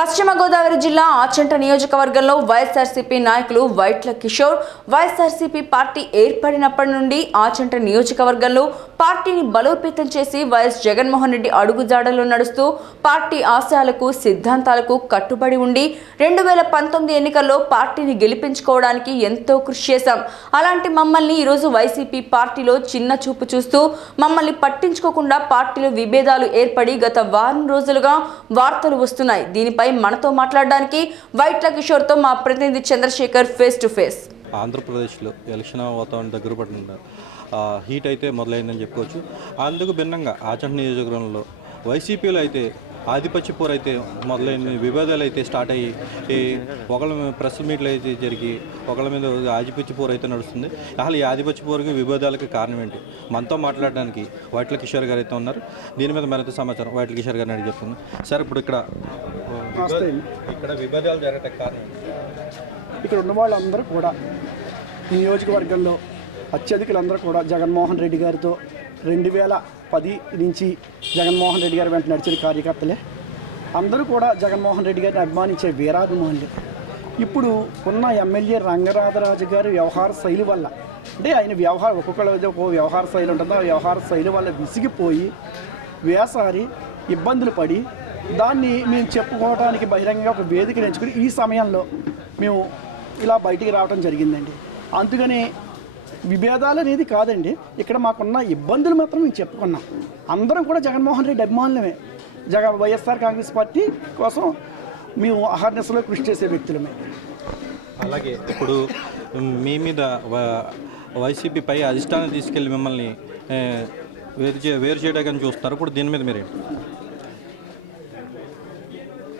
పశ్చిమ గోదావరి జిల్లా ఆచంట నియోజకవర్గంలో వైఎస్ఆర్సీపీ నాయకులు వైట్ల కిషోర్ వైఎస్ఆర్సీపీ పార్టీ ఏర్పడినప్పటి నుండి ఆచంట నియోజకవర్గంలో పార్టీని బలోపేతం చేసి వైఎస్ జగన్మోహన్ రెడ్డి అడుగుజాడలో నడుస్తూ పార్టీ ఆశయాలకు సిద్ధాంతాలకు కట్టుబడి ఉండి రెండు వేల పంతొమ్మిది ఎన్నికల్లో పార్టీని గెలిపించుకోవడానికి ఎంతో కృషి చేశాం. అలాంటి మమ్మల్ని ఈరోజు వైసీపీ పార్టీలో చిన్న చూపు చూస్తూ మమ్మల్ని పట్టించుకోకుండా పార్టీలో విభేదాలు ఏర్పడి గత వారం రోజులుగా వార్తలు వస్తున్నాయి. దీనిపై మనతో మాట్లాడడానికి వైట్ల కిషోర్తో మా ప్రతినిధి చంద్రశేఖర్ ఫేస్ టు ఫేస్ ఆంధ్రప్రదేశ్లో ఎలక్షన్ వాతావరణం దగ్గర పడిన హీట్ అయితే మొదలైందని చెప్పుకోవచ్చు. అందుకు భిన్నంగా ఆచంట నియోజకవర్గంలో వైసీపీలో అయితే ఆధిపత్య పోరు అయితే మొదలైన విభేదాలు అయితే స్టార్ట్ అయ్యి ఈ ఒకళ్ళ మీద ప్రెస్ మీట్లు అయితే జరిగి ఒకళ్ళ మీద ఆధిపత్య పోరు అయితే నడుస్తుంది. అసలు ఈ ఆధిపత్య పోరుకి విభేదాలకి కారణం ఏంటి? మనతో మాట్లాడడానికి వైట్ల కిషోర్ గారు అయితే ఉన్నారు. దీని మీద మరింత సమాచారం వైట్ల కిషోర్ గారిని అడిగి చెప్తుంది సార్ ఇప్పుడు ఇక్కడ ఇక్కడ విభేదాలు జరగటానికి కారణం? ఇక్కడ ఉన్న వాళ్ళందరూ కూడా నియోజకవర్గంలో అత్యధికులందరూ కూడా జగన్మోహన్ రెడ్డి గారితో రెండు వేల పది నుంచి జగన్మోహన్ రెడ్డి గారి వెంట నడిచిన కార్యకర్తలే. అందరూ కూడా జగన్మోహన్ రెడ్డి గారిని అభిమానించే వీరాభిమానులు. ఇప్పుడు ఉన్న ఎమ్మెల్యే రంగరాజరాజు గారి వ్యవహార శైలి వల్ల అంటే ఆయన వ్యవహారం ఒక్కొక్కళ్ళ ఒక వ్యవహార శైలి ఉంటుంది. ఆ వ్యవహార శైలి వల్ల విసిగిపోయి వేసారి ఇబ్బందులు పడి దాన్ని మేము చెప్పుకోవడానికి బహిరంగంగా ఒక వేదిక ఎంచుకుని ఈ సమయంలో మేము ఇలా బయటికి రావడం జరిగిందండి. అందుకని విభేదాలు అనేది కాదండి. ఇక్కడ మాకున్న ఇబ్బందులు మాత్రం మేము చెప్పుకున్నాం. అందరం కూడా జగన్మోహన్ రెడ్డి అభిమానులమే. జగ వైఎస్ఆర్ కాంగ్రెస్ పార్టీ కోసం మేము అహర్నిశలో కృషి చేసే వ్యక్తులమే. అలాగే ఇప్పుడు మీ మీద వ- వైసీపీ పై అధిష్టానం తీసుకెళ్ళి మిమ్మల్ని వేరు చే వేరు చేయడానికి చూస్తున్నారు. ఇప్పుడు దీని మీద మీరేంటి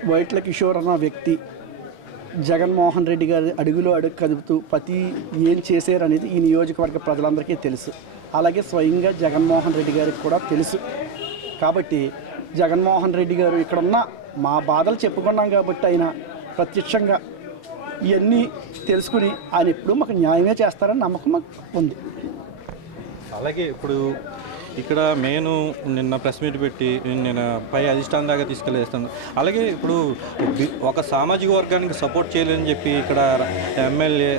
వైట్ల కిషోర్ అన్న వ్యక్తి జగన్మోహన్ రెడ్డి గారి అడుగులో అడుగు కదుపుతూ ప్రతి ఏం చేశారనేది ఈ నియోజకవర్గ ప్రజలందరికీ తెలుసు. అలాగే స్వయంగా జగన్మోహన్ రెడ్డి గారికి కూడా తెలుసు. కాబట్టి జగన్మోహన్ రెడ్డి గారు ఇక్కడున్న మా బాధలు చెప్పుకున్నాం కాబట్టి ఆయన ప్రత్యక్షంగా ఇవన్నీ తెలుసుకుని ఆయన ఎప్పుడూ మాకు న్యాయమే చేస్తారని నమ్మకం మాకు ఉంది. అలాగే ఇప్పుడు ఇక్కడ నేను నిన్న ప్రెస్ మీట్ పెట్టి నేను పై అధిష్టానం దాకా తీసుకెళ్ళేస్తాను. అలాగే ఇప్పుడు ఒక సామాజిక వర్గానికి సపోర్ట్ చేయలేని చెప్పి ఇక్కడ ఎమ్మెల్యే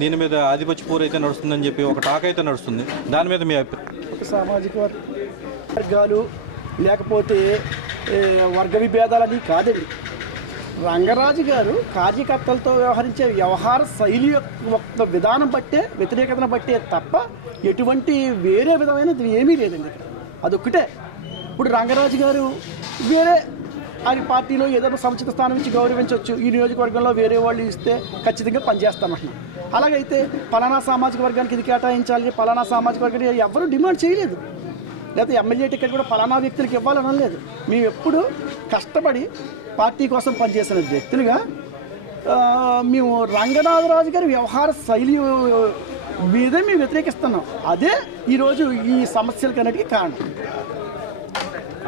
దీని మీద ఆధిపత్య పూర్ అయితే నడుస్తుందని చెప్పి ఒక టాక్ అయితే నడుస్తుంది. దాని మీద మీ అభిప్రాయం? సామాజిక వర్గాలు లేకపోతే వర్గ విభేదాలని కాదండి. రంగరాజు గారు కార్యకర్తలతో వ్యవహరించే వ్యవహార శైలి యొక్క విధానం బట్టే వ్యతిరేకతను బట్టే తప్ప ఎటువంటి వేరే విధమైనది ఏమీ లేదండి ఇక్కడ. అదొక్కటే. ఇప్పుడు రంగరాజు గారు వేరే ఆయన పార్టీలో ఏదైనా సముచిత స్థానం నుంచి గౌరవించవచ్చు. ఈ నియోజకవర్గంలో వేరే వాళ్ళు ఇస్తే ఖచ్చితంగా పనిచేస్తామంటున్నాం. అలాగైతే పలానా సామాజిక వర్గానికి ఇది కేటాయించాలి పలానా సామాజిక వర్గానికి ఎవరు డిమాండ్ చేయలేదు. లేకపోతే ఎమ్మెల్యే టికెట్ కూడా ఫలానా వ్యక్తులకు ఇవ్వాలని లేదు మేము ఎప్పుడు కష్టపడి పార్టీ కోసం పనిచేసిన వ్యక్తులుగా మేము రంగనాథరాజు గారి వ్యవహార శైలి మీదే మేము వ్యతిరేకిస్తున్నాం. అదే ఈరోజు ఈ సమస్యలకి అన్నిటికీ కారణం.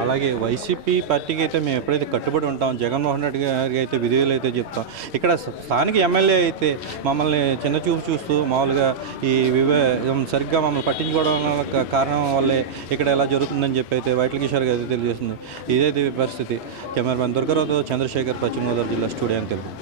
అలాగే వైసీపీ పార్టీకి అయితే మేము ఎప్పుడైతే కట్టుబడి ఉంటాం జగన్మోహన్ రెడ్డి గారికి అయితే విధులు అయితే చెప్తాం. ఇక్కడ స్థానిక ఎమ్మెల్యే అయితే మమ్మల్ని చిన్న చూపు చూస్తూ మామూలుగా ఈ వివే సరిగ్గా మమ్మల్ని పట్టించుకోవడం కారణం వల్లే ఇక్కడ ఎలా జరుగుతుందని చెప్పి అయితే వైట్ల కిషోర్ గారు అయితే తెలియజేస్తుంది ఇదైతే పరిస్థితి. కెమెరామెన్ దుర్గారావుతో చంద్రశేఖర్ పశ్చిమ గోదావరి జిల్లా స్టూడియో అని తెలుపు.